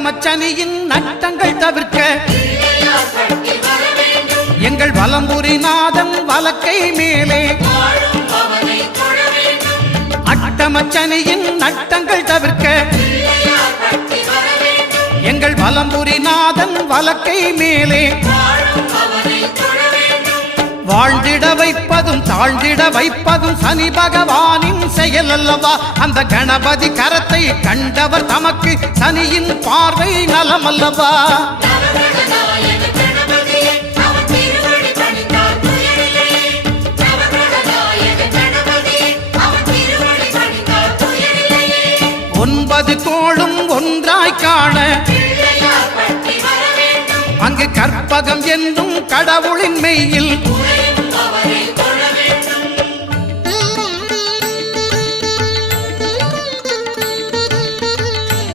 அட்டமச்சனியின் நட்டங்கள் தவிர்க்க எங்கள் வலம்புரிநாதன் வலக்கை மேலே அட்டமச்சனியின் நட்டங்கள் தவிர்க்க எங்கள் வலம்புரிநாதன் வலக்கை மேலே வாழ்ந்திட வைப்பதும் தாழ்ந்திட வைப்பதும் சனி பகவானின் செயல் அல்லவா. அந்த கணபதி கரத்தை கண்டவர் தமக்கு சனியின் பார்வை நலம் அல்லவா. ஒன்பது கோளும் ஒன்றாய் காண அங்கு கற்பகம் என்னும் கடவுளின் மெய்யில்